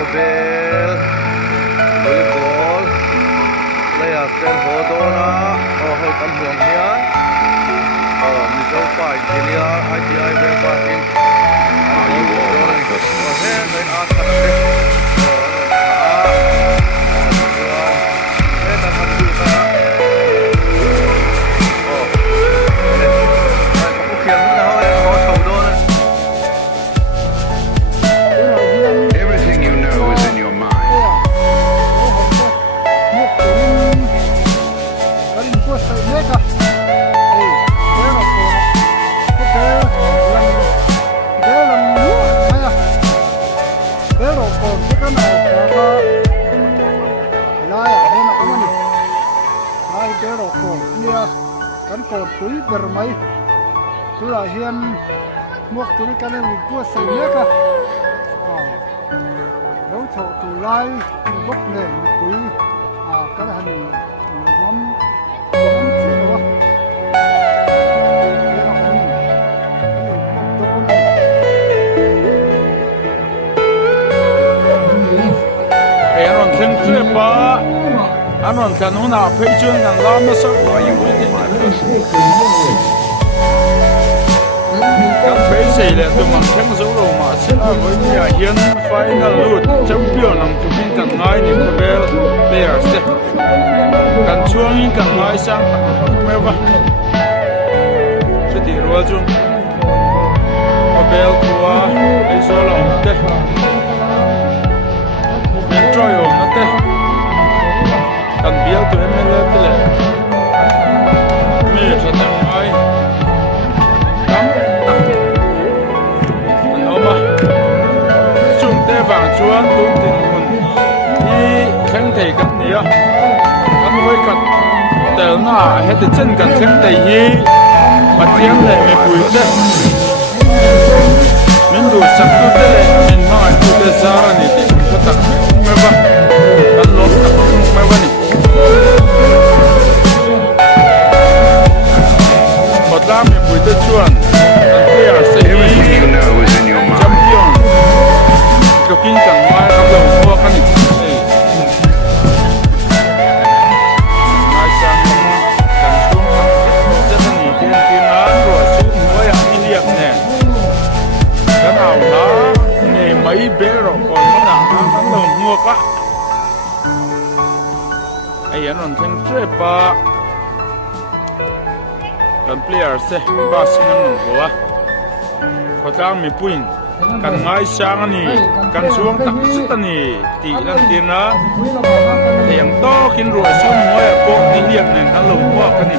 Kobel Lul Ball Laya Ken Hodona Hoi Kan Huang Hian Mizo Pa Engineer ITI Ve Pasin He Noin A Karate kan còn túi bờ máy tôi là hiền mua túi cái này mình mua sấy nước à đấu thầu tủ lai bốc nền túi cái này mình ngắm chuyện đó anh xem chuyện ba anh còn cần hôm nào phải chuyên ngành làm nó sao các bé sĩ là tụi mình xem dấu đầu mà sẽ với nhà hiến final lút champion làm tụi mình cần ngay thì có bé players đấy cần chuông cần ngay sang mấy vậy sẽ thì rồi chung có bé của cái số lòng đấy enjoy nó đấy cần biết tụi em lên thế này mình sẽ nâng ai cắm anh ôm à chúng ta vàng chuan tụi tình mình đi khen thầy cần gì á anh với cần tờ nó hết từ chân cần khen thầy gì mà tiếng này mình bùi thế mình đủ sắp tụi thế này mình nói tụi thế ra này thì có tặng mấy vậy anh lốp tặng mấy vậy but I'm with the chuan and players say everything you know is in your mind. Champion cooking chẳng mai trong đầu mua cái này mai sang cần xuống rất là nhiều tiền tiền án rồi xuống mỗi hàng miliệp nè cái nào nó nghề mấy bé rồi còn cái nào nó đầu mua cả ai ăn còn thêm trip ba kan players se ba sinang ngwa khotang mi puin kan ngai sang ani kan suang tak sitani ti lan tina yang to kin ro sum moya ko ni liak nen kan lo mo kan ni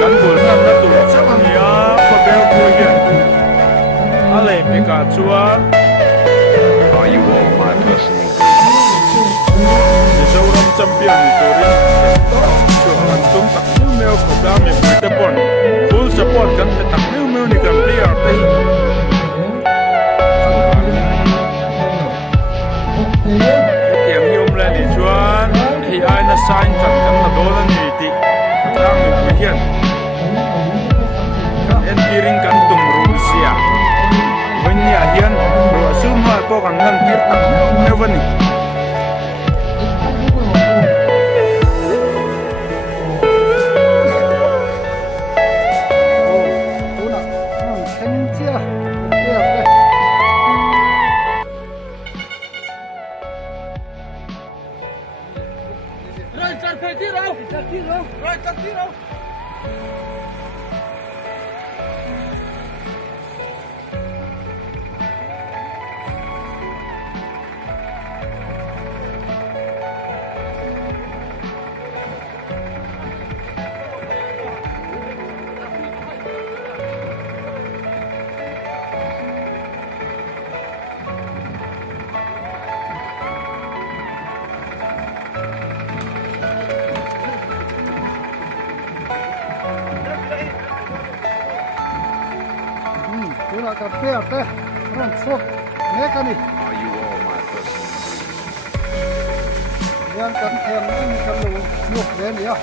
kan bol kan na tu chang ya ko bel ko ye ale pe ka chuan Are you all my personal Zauram champion Torin Chuan tung tak new ko da me pita pon full support kan te tak new ni kan player te tiang yum la ni chuan hi ai na sign kan na do la ni ti da me pu hian kan entering kan tung Rusia vanya hian ro sum ha ko kan nan tir tak never ni Tuna ka peate ron sok mekani Are you all my personal yan kan thiam ni kan lu nyuk den ya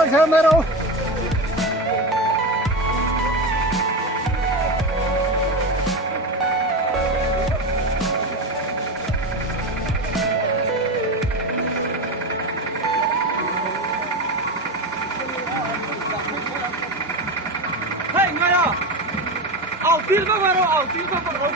hơi xem đây đâu. Hey, ngay à? Ao tin các bạn ảo tin các bạn ơi.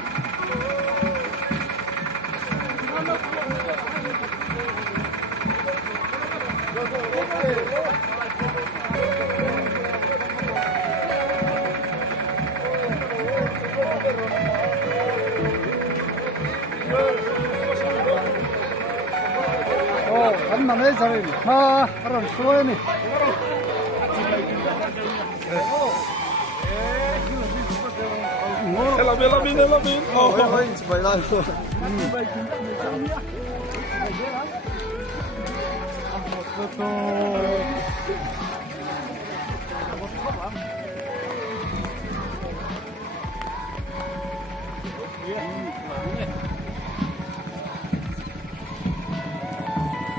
Anh mà lấy rồi mà rồi xuôi này. Elamin.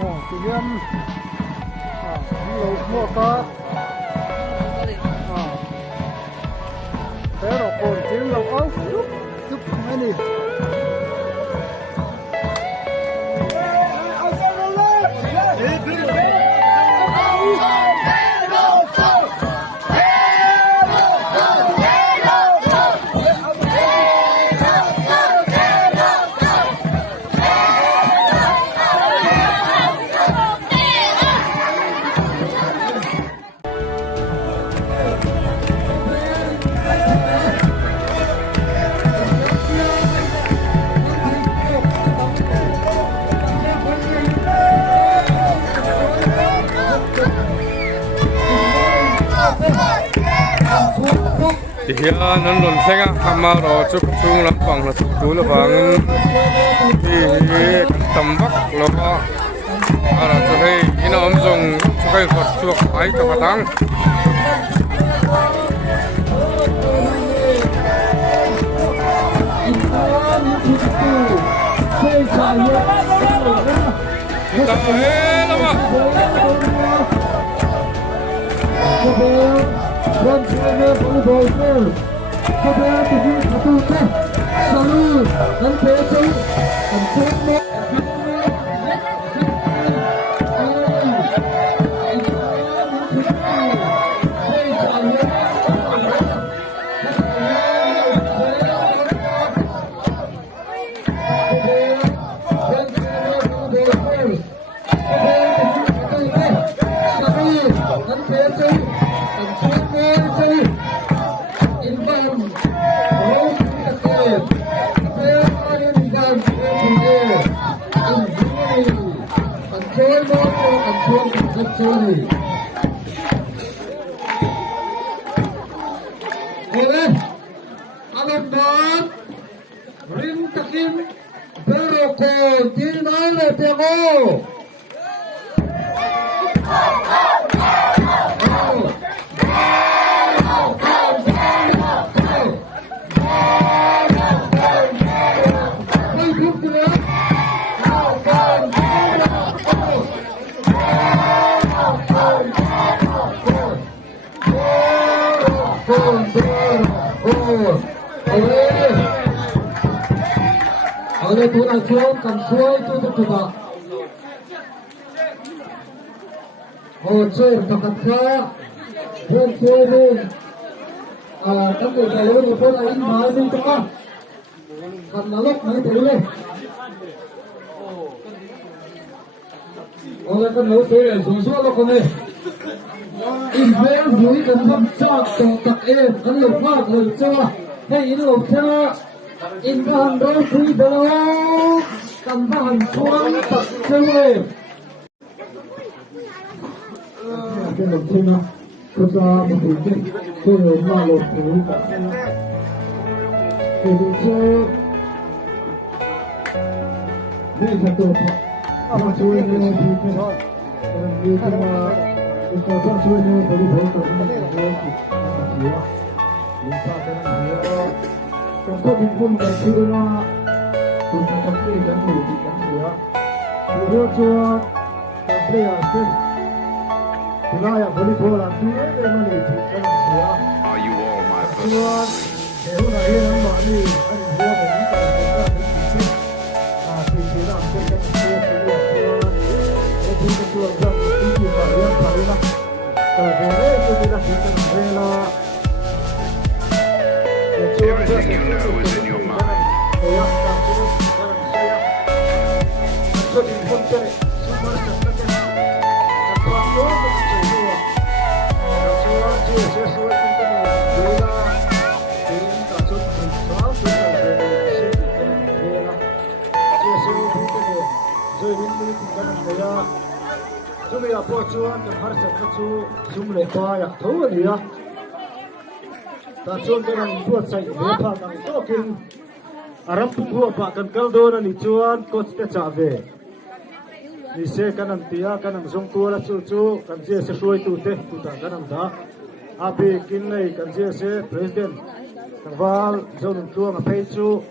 Oh, tự nhiên lâu mua có thế rồi còn tiếng lâu ốc giúp mấy đi. Thì nó luôn thấy cái hàm rồi chụp chung lắm bằng là chụp túi là bằng thì tầm bắc là cho thấy cái nó dùng cho cái vật chuột ấy cho cả tăng kita lắm ạ. Rim takim beroko tinale tego. Oleh tu acuan kan suai tu kita. Oh, cek takat ka. Buat suai ni. Tapi kalau ni pun lain mahal ni tu kan. Kan nalok ni tu le. Oleh kan lalu suai suai lo kan ni. Inhale vui kan thăm chak tak kan lo fa lo cha. Hey ini lo cha. In hàng đôi khi đó cầm hàng xuống tập trung lên cái đầu tiên là tôi ra một cái chuyện tôi nhớ mà một thứ thì tôi chơi đây là tôi mà chơi như thì như thế mà tôi có chơi như thế thì tôi cũng không có trong các vùng vùng đại sư là tôi sẽ tập luyện gắn thử thì gắn thử tôi đưa cho tập luyện thì là ya volleyball là tuy ấy mà đi thì cái gì á Are you all my chuan personal để hôm nay anh mà đi anh mua một cái cái thì là cái cái chuan thì cái chuan ra thì phải là phải là cái về là cái về là Everything you know is in your mind. Chúng ta bỏ chuan thì har sẽ phát chu chúng lấy qua ya thấu rồi à ta chuan cái này buat sai về pha nang to kin aram pung ho pa kan kal do na ni chuan coach te cha về ni se kanam tia kanam zong tu la chu chu kan je se shuai tu te tu ta kanam da abi kin nei kan je se president kan wal zon tu nga phei chu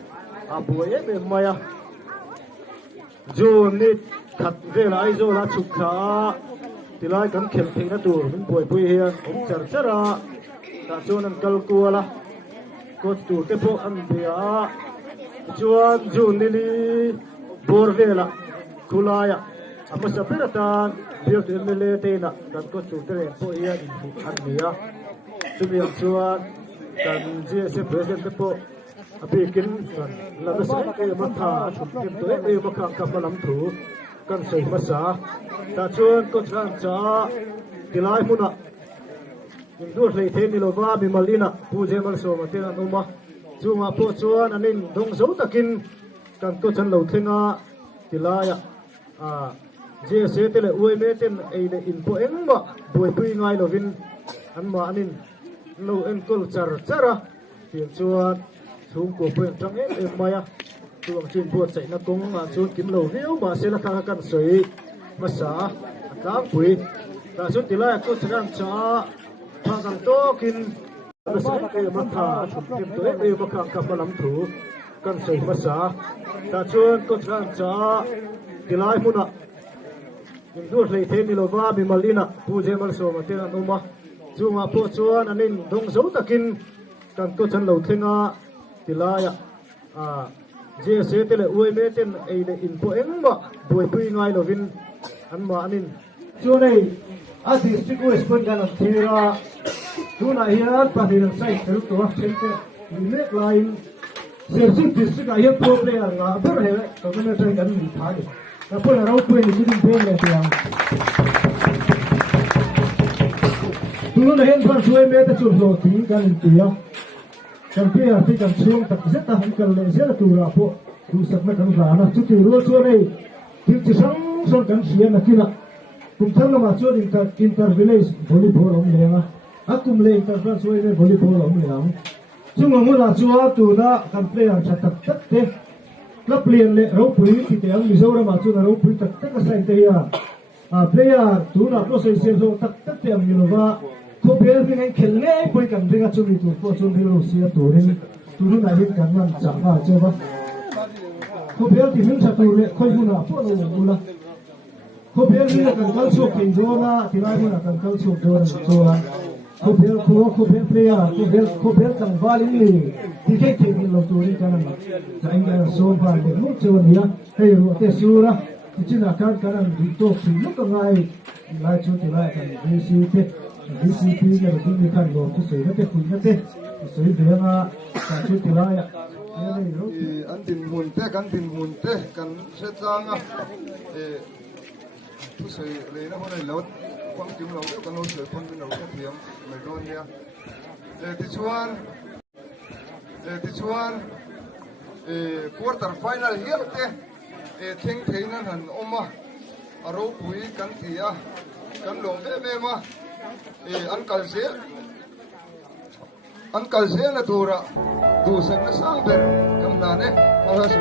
abu ye be maya jo ni khat ve la ai zo la chuk kha tilai kan khel thei na tur min poi pui hian om char chara ta chuan an kal kuala coach tu te po an bia chuan jun ni bor vela kulaya apa sapiratan biar tu mele te na kan coach tu te po hian an bia tumi chuan kan GS president te po api kin kan la ba sa ke ma tha chum kem to e ma khang ka malam thu kan sei ma sa ta chuan coach ran cha tilai muna in dur lei the ni lova mi malina puje mal so ma te na numa chunga po chuan anin dong zo takin kan ko chan lo thenga tilaya je se tele ui me ten ei le in po eng ma boi pui ngai lovin an ma anin lo en kol char chara tian chuan chung ko pen tang em maya chuang chin buat sai na kong ma chuan kim lo viu ma se la kha kan soi ma sa kang pui ta chuan tilaya ko chan cha thang to kin sa ke ma tha chum kem to e ma khang ka malam thu kan sei ma sa ta chuan ko chan cha tilai muna in dur lei the ni lova mi malina puje mal so ma te na numa chunga po chuan anin dong zo takin kan ko chan lo thenga tilaya je se tele ui me ten ei le in po eng ma boi pui ngai lovin an ma anin chu nei a district response kan thira tuna hian pahil sai tel to chente mek line sersi district a hian pro player nga ber he to me tai kan ni thai ta po na ro pui ni din pe le tiang tuna hian ban suai me ta chu lo ting kan tia kan player ti kan chung tak zeta han kan le zela tu ra po tu sak na kan ra na chu ti ro chu nei ti chi sang son kan sia na kina kum thang ma chu din ka intervillage volleyball om le nga akum le interview suai le volleyball om le ang chung mo la chu tu na kan player cha tak tak te la player le ro pui ti te ang mizo ra ma chu na ro pui tak tak sai te ya player tu na pro sai sem so tak tak te ang yunova ko bel ni ngai khel nge pui kan ringa chu mi tu ko chu ni ro sia tu rin tu na hit kan man cha ma chu ba ko bel ti min cha tu le khoi hu na po lo mu la ko bel ni kan kal chu kin do na ti lai hu na kan kal chu do na chu la ko bel player ko bel tang valin ni ti ke ke ni lo tu ri kan ma cha ing ga so ba le mu chu ni ya hei ro te su ra ti china kan kan du to ki lu ka ngai lai chu ti lai kan ni si te DCP ne ro ni kan lo ku sei na te ku na te sei de na cha chu ti lai ya ne ro an tin mun te kan se chang a tu sei le na ho nei lo quang tim lo kan lo se pon tin lo ka thiam mai ron ya ti chuan quarter final hiam te theng thein an han oma aro pui kan tia kan lo me ma an kal se na tura du sang na sang ber kam na ne ala su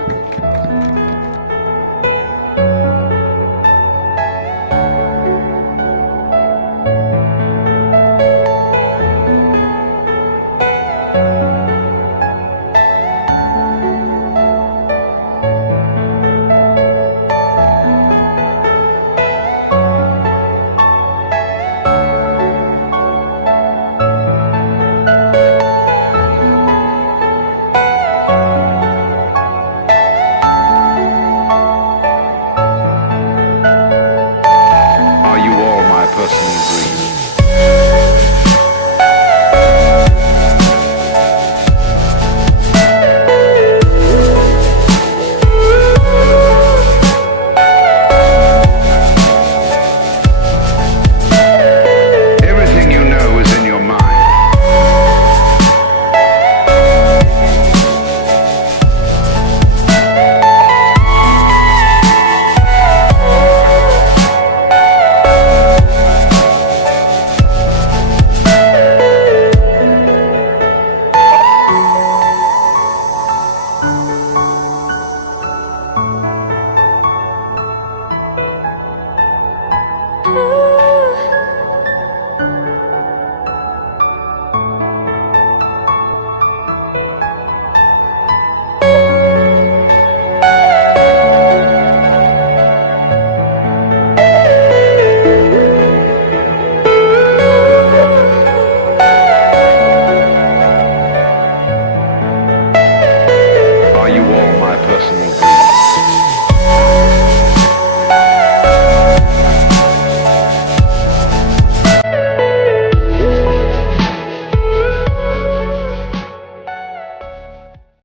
you all my personal